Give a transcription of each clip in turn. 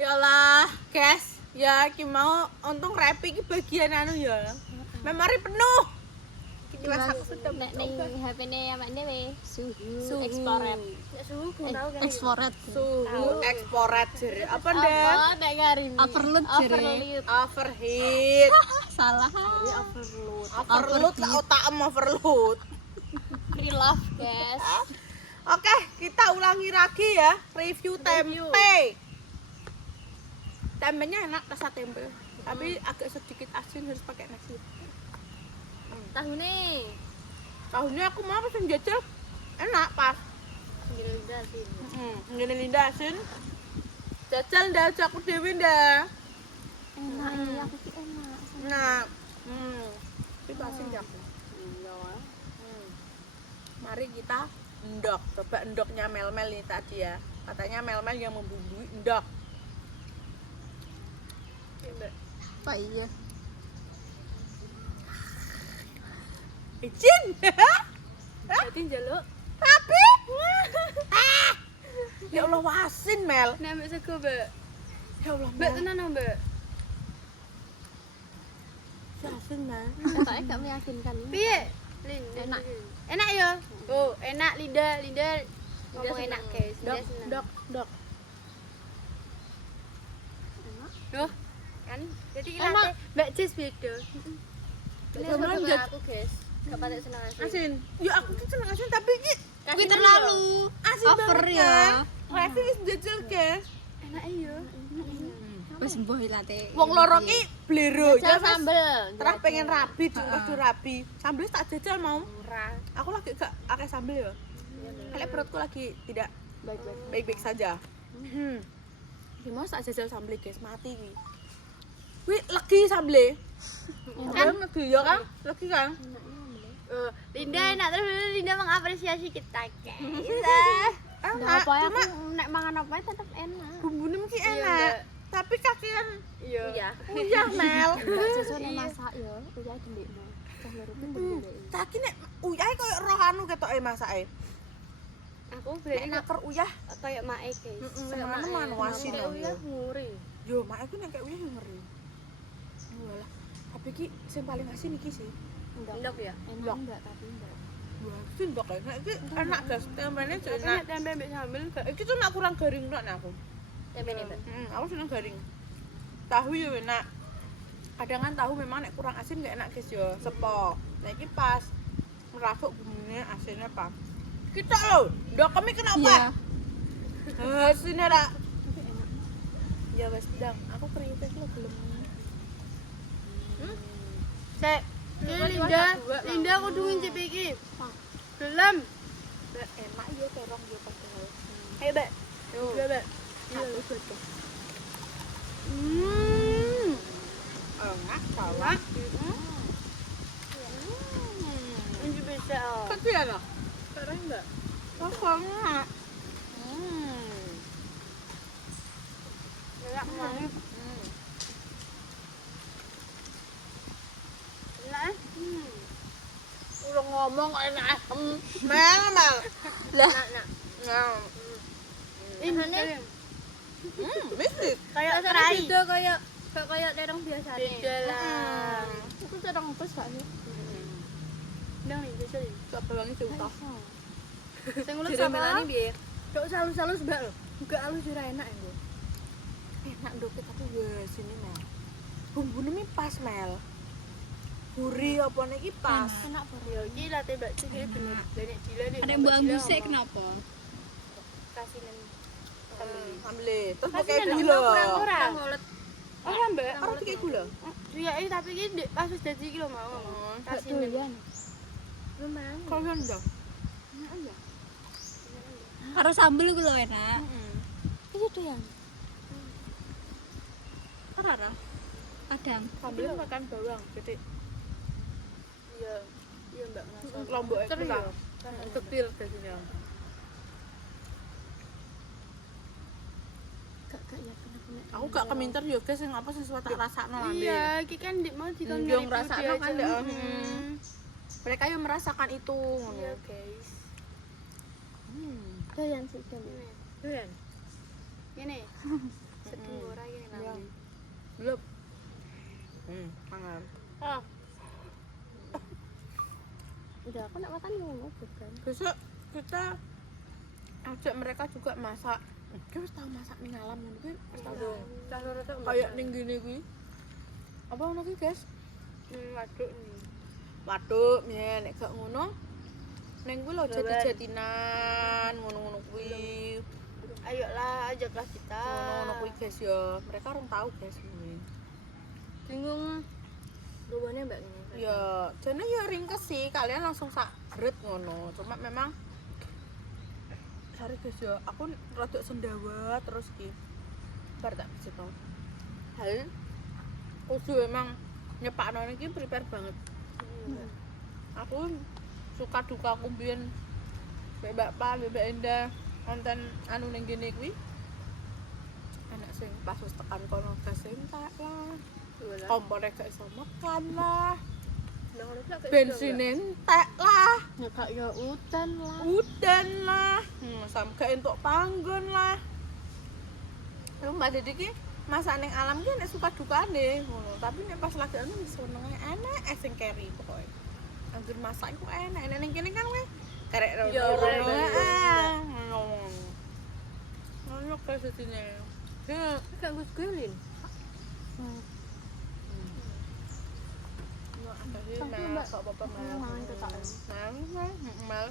Yalah, guys. Ya iki mau untung Repi iki bagian anu ya. Memori penuh. Iki wis aku sudah nek ning HP-ne awake dhewe suhu Explored. suhu tau kan Explored. Suhu explored jere. Apa ndak? apa nek ngarim Overload jere. Overheat. Salah. Overload lah otakmu overload. free love guys. Oke, kita ulangi lagi ya. Review tempe. Tempenya enak rasa tempe. Tapi agak sedikit asin harus pakai nasi. Tahune Tahunnya aku mau pesen jajal enak pas. Ngene Linda asin. Jajal ndak aja aku dhewe ndak. enak ini aku ki enak. Nah, itu asin ya aku. Mari kita endok. Coba endoknya Mel-Mel ini tadi ya. Katanya Mel-Mel yang membumbui endok. Apa iya? Izin. Berarti njaluk Tapi. Ya Allah wasin Mel. nek mbek sego, Mbak. Ya Allah Mbak Mel. tenan Mbak. Wasin Mel. Katanya gak meyakinkan. Piye? Lin, Enak. Enak ya? Oh, enak Linda ngomong seneng. enak guys. Dok, Linda seneng. dok. Loh, kan jadi Enak. latte Mbak Jess beda. Ini Sama sama Jess. aku guys. Gak patek seneng asin. Asin. Ya aku tuh seneng asin tapi ini Kuwi terlalu asin over banget ya. kan. Revi wis jajal guys. Enak iya. Wis mbuh late. Wong loro ki blero ya Jajal Mas. sambel. Terus pengen rabi, kudu rabi. Sambel tak jajal mau. Murah. Aku lagi gak akeh sambel ya. Kayak perutku lagi tidak Baik-baik. baik-baik saja. Gimana tak jajal sambel guys, mati ki. Wih, legi sambel. Kan legi ya kan? Legi kan? Linda enak terus Linda mengapresiasi kita guys. Enak, Apa ya cuma aku nek mangan apa tetep enak. bumbunya mungkin Iya, enak. Mbak. Tapi kakian Iya. uyah Mel. Sesone masak ya, uya dembekno. Cah loro ku ndembek. Tapi nek uyah koyo roh anu ketoke masake. Aku Nek berarti naker uyah, kayak mae guys. semana man wasin Kayak lho. uyah nguri. Yo, mak aku nek kayak uyah yo ngeri. Walah, tapi ki sing paling asin iki sih. Endok ya. Enak enggak tapi enggak. Wah, sindok ya. Nek iki enak gas, tempene Tapi enak. nek tempe mbek sambel gak Iki tuh nak kurang garing tok nek aku. tempe nih, Mbak. Aku seneng garing. Tahu yo enak. Kadang kan tahu memang nek kurang asin gak enak guys yo, sepo. Nah iki pas merasuk bumbunya asinnya pas. Kita lho, ndok kami kenapa? Iya. Asinnya rak. Ya wes dang, aku keringet lo belum. Sek, Linda kudu ngincip iki. Gelem. Mbak, enak yo terong yo padahal. Ayo, Mbak. Yo. Iya, Mbak. Satu buat tuh. Enak salah. Ini bisa. Tapi enak. Sekarang enggak. Rasanya. Enak banget. Enak. Udah ngomong enak. Mel. Lah, Enak. Nah. Ini Mistis. kayak rasanya beda kayak terong biasa Beda lah. aku terong terus gak sih? Ndang nih jajal. Gak pelangi diutah. Sing ulet Jadi sama melani piye? Dok salus-salus mbak lho. Juga halus ora enak ya. Enak dok tapi wah sini Mel. Bumbunya ini pas Mel. Gurih apa nih pas. Enak banget. Ya iki latte mbak Cis iki bener. Lah nek dila nek Ada mbak ambusnya kenapa? kasinan Sambel. Terus pakai kasinan gula. kurang ulet. Oh mbak. Harus pakai gula. Iya tapi iki pas wis dadi iki lho mau. Gak Kasinan. doyan. Lumayan. Kalian dong. Karo sambel ku lho enak. Iki doyan. Ora. Kadang. Sambel makan bawang gede. Iya. Iya mbak ngasal. Lombok Ter itu ya. lah. Kecil biasanya. Gak yakin aku nek. Aku gak keminter yo guys sing apa sesuatu tak rasakno ambil. Iya, iki kan dik mau dikon Yo ngrasakno kan Dek. Hmm. Mereka yang merasakan itu ngono. Iya guys. Doyan sih jam. Doyan. Ini. Sedeng ora iki Iya. nang. Belum. Mangan. Oh, Udah aku nak makan ngono kan. Besok kita ajak mereka juga masak. Kita harus tahu masak ning alam ngono kuwi. Wis tahu dong. Kayak ning gini kuwi. Apa ngono kuwi, guys? waduk nih. Waduh, ya nek gak ngono ning kuwi lho jati-jatinan ngono-ngono kuwi. Ayolah, ajaklah kita. Ngono-ngono kuwi, guys ya. Mereka orang tahu, guys. Bingung. Ruannya mbak ini. Ya, jane ya ringkes sih, kalian langsung sak gret ngono. Cuma memang sorry guys ya, aku rada sendawa terus ki. Bar tak cerita. Hal kudu emang nyepakno iki prepare banget. Aku suka duka aku mbiyen Mbak Pak, Mbak Endah konten anu ning gene kuwi. Anak sing pas wis tekan kono gas entek lah. Kompore gak iso makan lah. Bensin entek lah. Ya kak ya udan lah. Udan lah. Sampe gak entuk panggon lah. Lu Mbak Dede ki masak ning alam ki nek suka dukane ngono, tapi nek pas lagi anu wis senenge enak sing keri pokoke. Angger masak iku enak, nek ning kene kan kowe karek rono. Ya, Ngono. Ngono kaya sedine. Ya, Gak gus-gulin. Tapi Mbak, mangan ketok. Mel.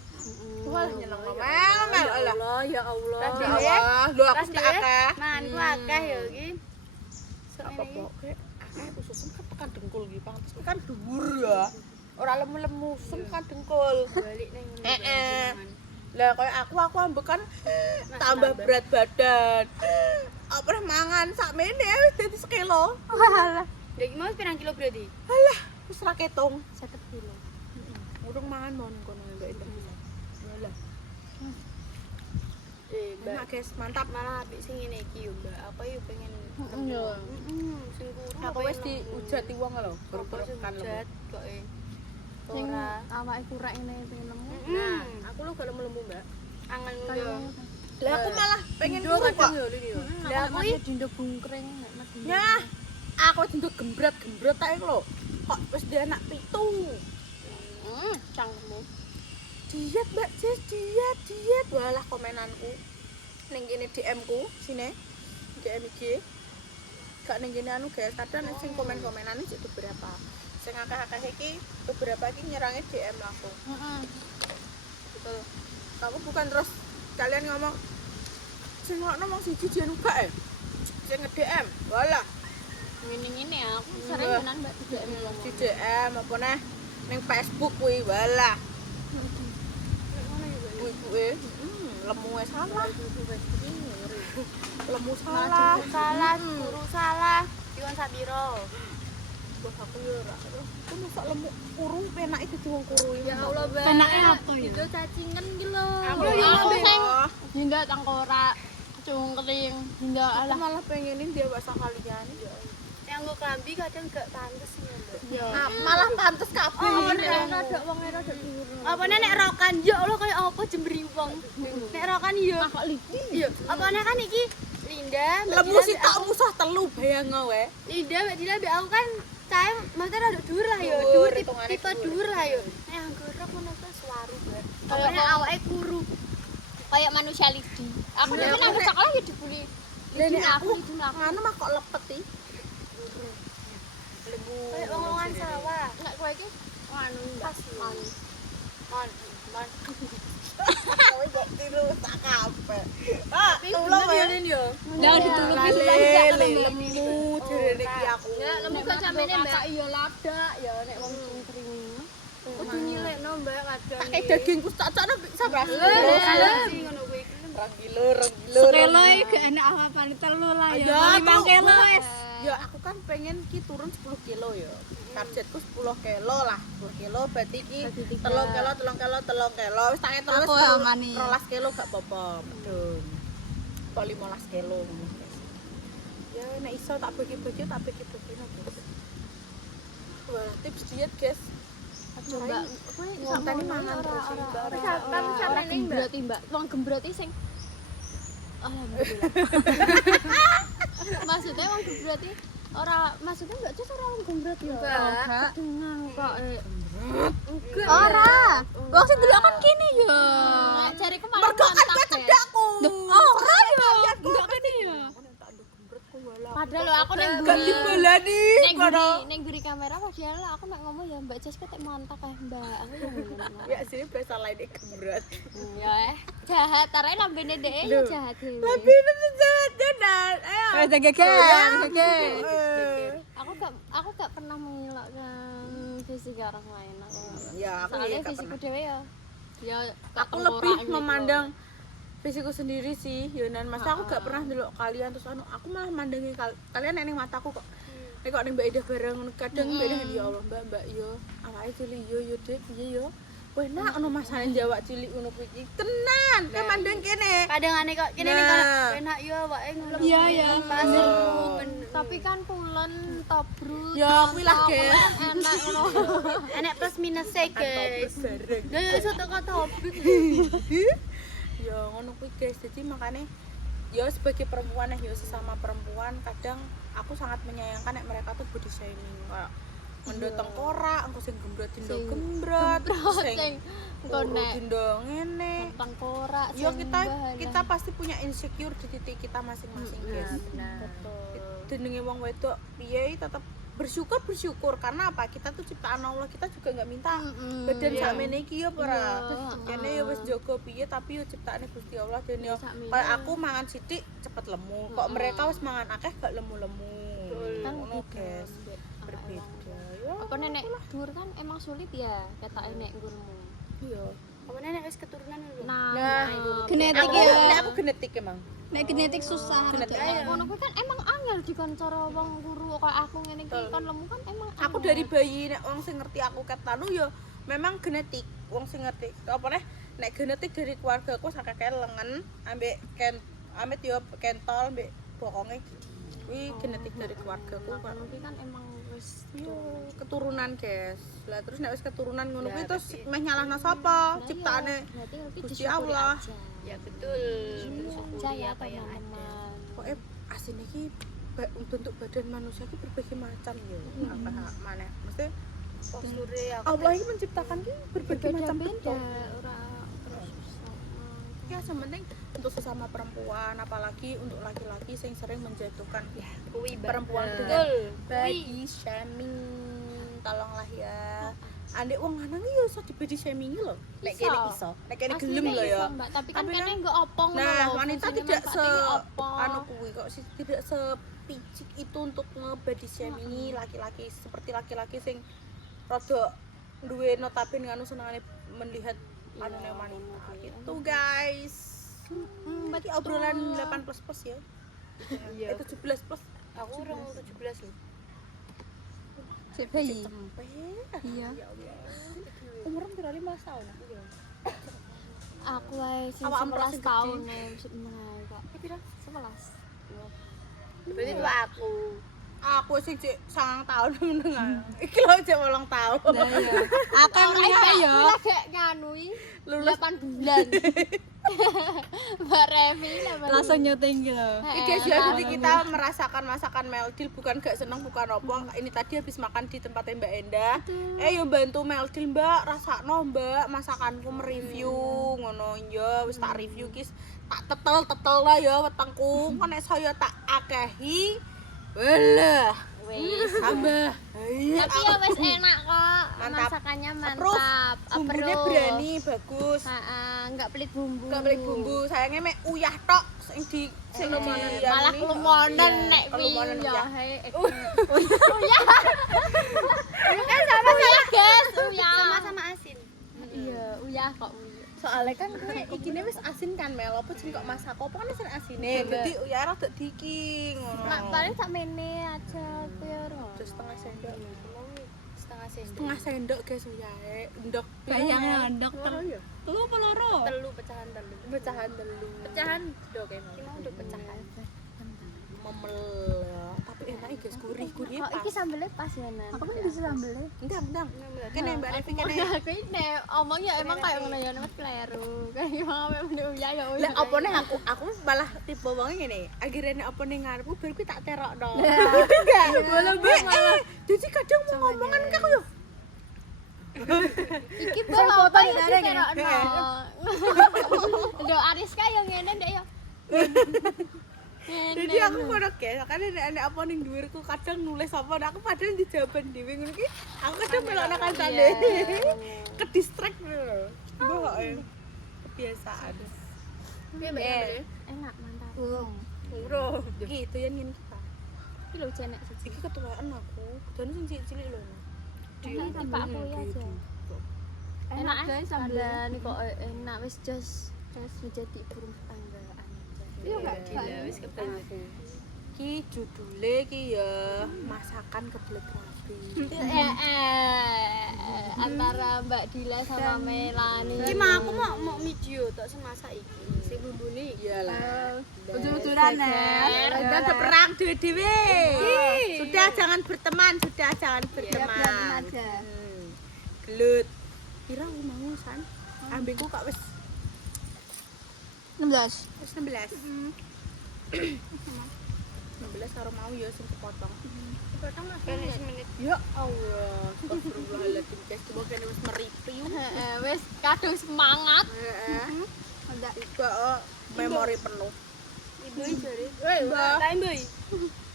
Wah, Nyeneng mel lah. Allah, ya Allah. Ya Allah, lho aku Tas tak dhewe, akeh. mangan ku akeh ya iki. Apa pokoke akeh ususen kan tekan dengkul iki pantes kan dhuwur ya. Ora lemu-lemu, sen kan dengkul. Balik ning Lah koyo aku ambekan tambah berat badan. Apa mangan sakmene wis dadi sekilo. Alah, Ya iki mau pirang kilo berarti? Alah, wis ra ketung. 50 kilo. Urung mangan mau ning kono Mbak Indah. Yalah. Enak guys, mantap. Malah apik sing ngene iki yo, Mbak. Apa yo pengen Iya. sing kurang. Aku wis diujati wong lho, berperekan lho. kok Sing ora. awake kurang ini pengen nemu. Nah, aku lu gak lemu-lemu, Mbak. Angen Kayak yo. Lah aku malah pengen Indo kuru kadang kok. yo lho yo. Lah aku iki dindo bungkring nek mas. Nyah, aku jenduk gembret-gembret ae lho. Kok wis dia anak pitu. Cangkemmu. Diet Mbak Cis, diet. Walah komenanku. Ning kene DM-ku sine. DM IG. Gak ning kene anu guys, kadang sing komen-komenane sik beberapa. Sing akeh-akeh iki beberapa iki nyerange DM langsung. Gitu. Aku bukan terus kalian ngomong sing ngomong siji jen gak sing nge-DM. Walah, Ngene-ngene aku sering tenan Mbak di DM wong. di DM apa neh ning Facebook kuwi walah. Kuwi lemu wis salah. Lemu salah. Salah, guru salah. Diwan sabiro. Wah aku yo ora. Aku mosok lemu kurung penake dadi wong kuru. Ya Allah, Mbak. Penake apa ya? Itu cacingan iki lho. Aku Yo, yo aku sing Allah. dinda tangkorak, cungkring, dinda Aku alah. malah pengenin dia bahasa kalian. Yang nggo klambi kadang gak pantes ya, Mbak. Ah, malah pantes kabeh. Oh, nek wong rada dhuwur. apa nek rokan yo Allah kaya apa jemberi wong. Nek rokan yo. Kok liki? Iya, apa nek kan iki Linda, Mbak Lemu Dila, sih Mbak tak aku- musah telu bayang wae. Linda, Mbak Dila, Mbak aku kan cahe maksudnya rada dhuwur lah yo, Dhuwur, dhuwur hitungannya tipe dhuwur. dhuwur lah yo. Nek anggo rok ngono ku suwaru, Mbak. Kayak Apa nek awake kuru. Kayak manusia lidi. Aku Iya, dhewe nang aku- sekolah ya dibuli. Lah nek aku Lidin aku. nganu mah kok lepet iki. Lemu. Kayak omongan sawah. Nek kowe iki anu Mbak. Mon, mon. Kowe kok tiru tak kabeh. Ah, tulung Bener ya. ya, Lin yo. Jangan dituluki susah juga Lele ketemu. lemu jere iki aku. Ya, lemu Nek gak sampeyan, Mbak. Mbak iya ladak ya nek wong cungkring. Kudu nyilekno, Mbak, kadang. Pakai dagingku tak cakno bisa berapa? Sih ngono kuwi. 2 kilo. Sekilo iki gak enak apa-apane telu lah ya. Ya, 5 kilo telu. wis. Ya aku kan pengen ki turun 10 kilo ya. Targetku 10 kilo lah. 10 kilo berarti ki Berarti 3 tiga. kilo. Wis tak terus Aku amani. 12 kilo gak apa-apa. Medun. Kok 15 kilo ngono, guys. Ya nek iso tak bagi-bagi no, guys. Wah, tips diet, guys. Coba kowe sampeyan mangan terus iki, Mbak. Tapi sampeyan ning, Mbak. Gembrot Mbak. Wong gembrot sing alhamdulillah. berarti ora maksudnya enggak cus ora gembrot ya. Enggak. Dengan kok Enggak. ora. Wong sing delok kan kene ya. Nek jariku malah Mergo kan gak cedakku. Ora ya. Enggak kene ya. Padahal lho aku ning Gak mburi. dibalani kono. Ning mburi kamera padahal aku nek ngomong ya Mbak Jas ketek mantap Mbak. Aku ya ngono. Ya sini bahasa lainnya gembrot. Ya jahat, tarai lambene dhek ya jahat dhewe. Tapi itu jahat dan ayo. Aku gak pernah mengelakkan fisik orang lain aku. Ya aku Soalnya ya gak fisikku pernah. dhewe ya. Ya Aku lebih memandang fisikku sendiri sih, Yonan. Masa aku gak pernah ndelok kalian terus aku malah mandangi kalian ning mataku kok. Nek kok ning Mbak Ida bareng kadang Mbak Ida ya Allah, Mbak yo, awake cilik yo Dik, iya yo. Enak ono masane jawab cilik ngono kuwi. Tenan, kan mandang kene. Kadangane kok kene ning kono enak yo awake ngelem. Iya ya. Pasir Bener. Tapi kan kulon tobrut. Ya kuwi lah, guys. Enak ngono. Enak plus minus guys. Bareng. Lah ya iso teko tobrut. Ya ngono kuwi guys. Jadi makanya ya sebagai perempuan ya sesama perempuan kadang aku sangat menyayangkan nek mereka tuh body shaming kayak mendo tengkorak, engko sing gembrot dindo gembrot, sing konek dindo ngene. tengkorak. Yo kita pasti punya insecure di titik kita masing-masing guys. Benar. Jenenge wong wedok piye tetap bersyukur karena apa? Kita tuh ciptaan Allah, kita juga nggak minta badan sakmene iki ya ora. Kene ya wis jaga piye tapi yo ciptaane Gusti Allah dan yo kayak aku mangan sithik cepet lemu. Kok mereka wis mangan akeh gak lemu-lemu. Kan Ngono guys. Berbeda. Yo. apa nenek dhuwur kan emang sulit ya ketoke nek nggonmu. Iya. Apa nenek wis keturunan lho. Nah, Genetik Aku ya. nek aku genetik emang. Nek genetik susah. Genetik. ngono kuwi kan emang angel dikon cara wong guru kayak aku ngene iki kon lemu kan emang Aku angel. dari bayi nek wong sing ngerti aku ket anu ya memang genetik. Wong sing ngerti apa nek genetik dari keluargaku sakake lengan ambek amit yo kentol ambek bokonge. Kuwi genetik dari keluargaku kan. Ngono kuwi kan emang wis Yo keturunan guys. Lah terus nek wis keturunan ngono kuwi Ya, terus meh nyalahno sapa? Ciptaane berarti Gusti Allah. Ya betul. Aja ya apa yang ada. teman-teman. Pokoke asine iki bentuk badan manusia iki berbagai macam ya. Apa maneh? Mesti Posture aku. Allah ini menciptakan ki berbagai macam Beda-beda bentuk. ora susah. Ya yang penting untuk sesama perempuan apalagi untuk laki-laki yang sering menjatuhkan Kuwi perempuan dengan body shaming. Tolonglah ya. Andek wong lanang ya iso di body shaming lho. Nek Iso. kene iso. Nek kene Aslinya gelem lho iso, ya. Mbak, tapi kan Tapi kene kan- enggak opong Nah, lho, wanita fungsinya tidak manfaatnya opong. anu kuwi kok tidak sepicik itu untuk nge-body shamingi laki-laki seperti laki-laki sing rada duwe notabene anu senengane melihat anune wanita gitu guys. Berarti obrolan 8+ ya. Iya. 17+. Aku orang 17 lho. Cek bayi. Sampai. Iya. Ya Allah. Umurmu kira 5 tahun. Iya. Aku wae sing Awak amplas 11 sing tahun gede. nih, mesti meneh kok. Pira? 11. Berarti tua aku. Aku sing cek 9 tahun meneng. Iki lho cek 8 tahun. Akan ya ya. Lek nganui Lulus 8 bulan. Mbak Remi Langsung nyuting gitu. Ini guys ya, jadi kita merasakan masakan Meldil bukan gak seneng bukan apa. Ini tadi habis makan di tempatnya Mbak Endah. Yo bantu Meldil Mbak, rasakno Mbak masakanku mereview ngono ya wis tak review guys. Tak tetel lah ya wetengku. Kan nek saya tak akehi. Walah, wis. tambah. Iya, Tapi ya wis enak kok. Mantap. Masakannya Approve. mantap. Bumbunya Approve. berani, bagus. Heeh, enggak pelit bumbu. Gak beli bumbu, sayangnya mek uyah tok sing di sing Malah kelumonan nek kelumonan ya. uyah. Uyah. Kan sama saya, guys. Uyah. Sama-sama asin. Iya, uyah kok uyah. Soalnya kan gue ikine wis asin kan Mel, apa sing kok masak apa kan wis asine. Dadi uyah rada diki ngono. Mak paling sak mene aja piye ora. Terus setengah sendok. Setengah sendok. Setengah sendok guys uyahe. Ndok Bayangnya ndok telu ya. Telu apa loro? Telu pecahan telu. Pecahan telu. Pecahan ndok emang. Kita ndok pecahan. Memel. Tapi enak guys, gurih-gurih Oh, pas. iki sambelnya pas menan. Aku kan bisa sambelnya. Ndang. Kene Mbak Revi kene. Aku ini omong ya emang kayak ngono ya Mas kleru. Kan emang ame ya ya. Lah opone aku malah tipe wong ngene. Akhirnya nek opone ngarepku bar kuwi tak terokno. Enggak. Malah. Jadi kadang mau ngomongan kok yo. Iki bawa apa ya terokno. Ndok Ariska yo ngene ndek yo. Jadi aku ngono guys, kan nek apa ning dhuwurku kadang nulis apa aku padahal dijawaban dhewe ngono ki. Aku kadang melokno kancane. Ke distract lho. Mbok kebiasaan. Enak mantap. Bro, gitu ya ngene ki, Pak. Iki lho jenek siji. Iki ketuaan aku. Dan sing cilik lho. Iki Pak aku ya aja. Enak guys sambel kok enak wis jos menjadi burung tetanggaan. Iya enggak? Gila wis ketemu. Ki judule ki ya masakan kebelet rapi. Antara Mbak Dila sama Melani. Iki mah aku mau video tok semasa iki. Sing bumbune Iyalah. Udur-uduran Udah berperang dewe-dewe. Sudah jangan berteman, sudah jangan berteman. Gelut. Kira aku mau san. Ambekku kak wis 16. wis 16. 16 karo mau ya sing kepotong. potong mas menit. Ya Allah, astagfirullahaladzim guys, coba kene wis meripiu. Wis kadung semangat. Heeh. Enggak tiba memori penuh. Ibu jare. Woi, Mbak. Tak ibu.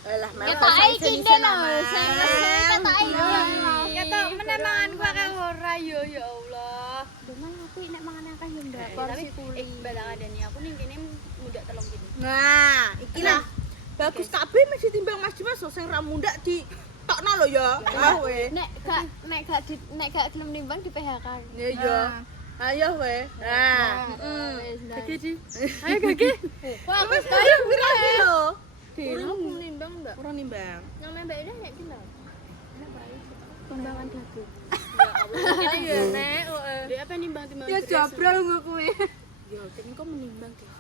Alah, Ketok iki lho, sing ketok iki. Ketok menemanganku akeh ora yo ya Allah. Demen aku nek mangan akeh yo ndak. Tapi balangan dani aku ning kene mudak telung kene. Nah, iki lah. Bagus kabeh mesti timbang Mas Dimas sing ra mundak di tokno lho ya. Ah we. Nek gak gelem nimbang di PHK. Ya ya. Ayo we. Nah, Gege di. ayo gege. Wah, Wis ayo berarti lho. Urung nimbang Mbak. Ora nimbang. Nang Mbak ini nek kilo. Pembangan dagu. Kene ya nek, heeh. Apa nimbang timbang. Ya jabrol nggo kuwi. Ya kene kok menimbang guys.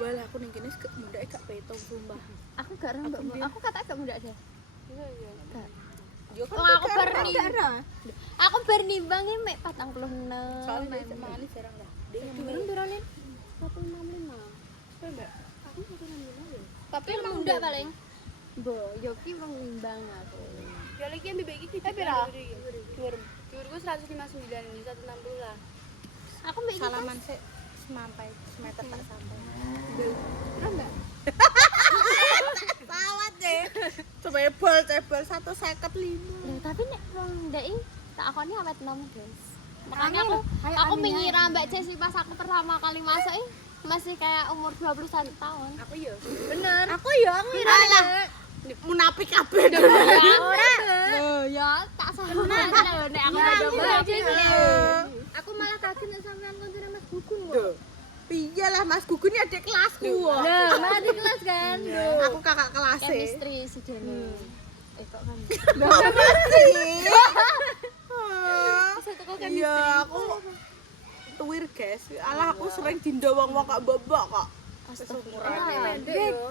Walah aku ning kene mundake gak petong sumpah. Aku gak ora mbak. Aku kata gak mudak deh. Iya iya. Yo kan Oh, aku bernimbang. Aku bernimbang ini mek 46. soalnya dia mani jarang lah. Dia Turun turunin 165. Mbak. Aku 165 ya. Tapi emang muda paling. Bo, Yoki mau nimbang aku. Ya lagi yang bebek iki pira? Dhuwurku 159 ini 160 lah. Aku mbek iki Salaman sih semampai semeter tak sampai. Ora enggak? Sawat deh. Cebol 155. Loh, tapi nek wong ndek tak akoni awet 6, guys. Makanya aku mengira Mbak Jessi pas aku pertama kali masuk masih kayak umur 21 tahun. Aku ya. Bener. Aku ya ngira lah. Munafik kabeh. Ora. Loh, ya tak salah. Nek aku Mbak udah Jessi. coba. Aku malah kaget nek sampean koncone Mas Gugun kok. Duh. Piye lah Mas Gugun ini adik kelasku. Lah, mati kelas kan. Aku kakak kelas Chemistry sejene. Kok kan. Iya, aku tuwir guys. Alah aku sering dindo wong-wong kok mbok kok.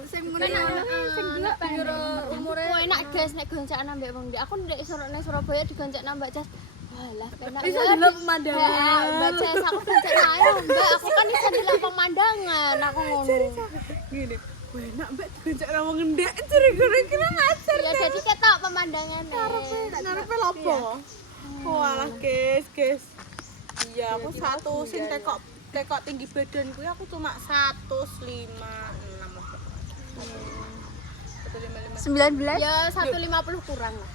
Sing ngene sing gelap banjur umure. Oh, enak guys nek goncakan ambek wong ndek. Aku ndek Surabaya digoncek Mbak Jas. Walah, enak. Bisa delok pemandangan. Mbak Jas aku goncek ayo, Mbak. Aku kan bisa delok pemandangan. Aku ngono. Gini. Wah, enak Mbak digoncek wong ngendek. Kira-kira ngajar. Ya jadi ketok pemandangane. Ngarepe lopo? Walah guys. Iya, aku satu sing tekok tinggi badan kuwi aku cuma 156 lah. 19. Ya 150 kurang lah.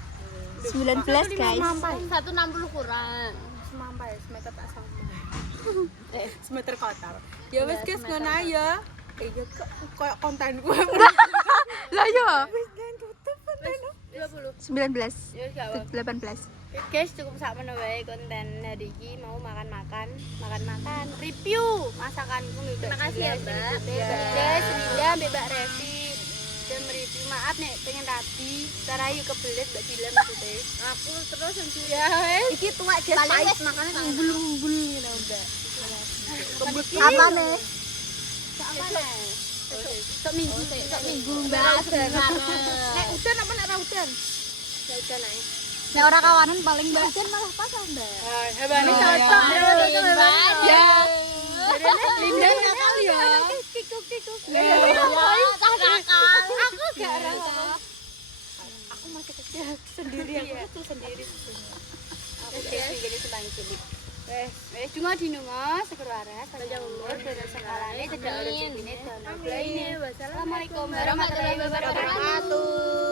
19 guys. 160 kurang. Semampai semeter tak sampai. Semeter kotor. Ya wis guys ngono ya. Iya kok koyo kontenku. Lah yo. Wis kan tutup konten. 19. Ya gak apa. 18. Guys, cukup sak meneh wae konten hari iki mau makan-makan, review masakanku Mbak. Terima kasih ya, Mbak. Jess, Linda, Mbak Revi. Dan mereview maaf nek pengen rapi, cara yuk kebelet Mbak Dila maksudnya. Aku terus yang ya wes. Iki tuwek guys pahit makane Ngumbul-ngumbul gitu, Mbak. Apa nih? Sok minggu, Mbak. Nek udan apa nek ra udan? Jajan ae. Nek ora kawanan paling Mbak Jan malah pas lah, Mbak. Hebane Oh, cocok ya. ya. Linda nakal ya. Kikuk. Tak nakal. Aku gak ngomong. Aku masih kecil sendiri aku tuh sendiri. Aku jadi sebang cilik. Wes cuma dinungo seger waras panjang umur dan sekolahane cedak rezekine dono. Assalamualaikum warahmatullahi wabarakatuh.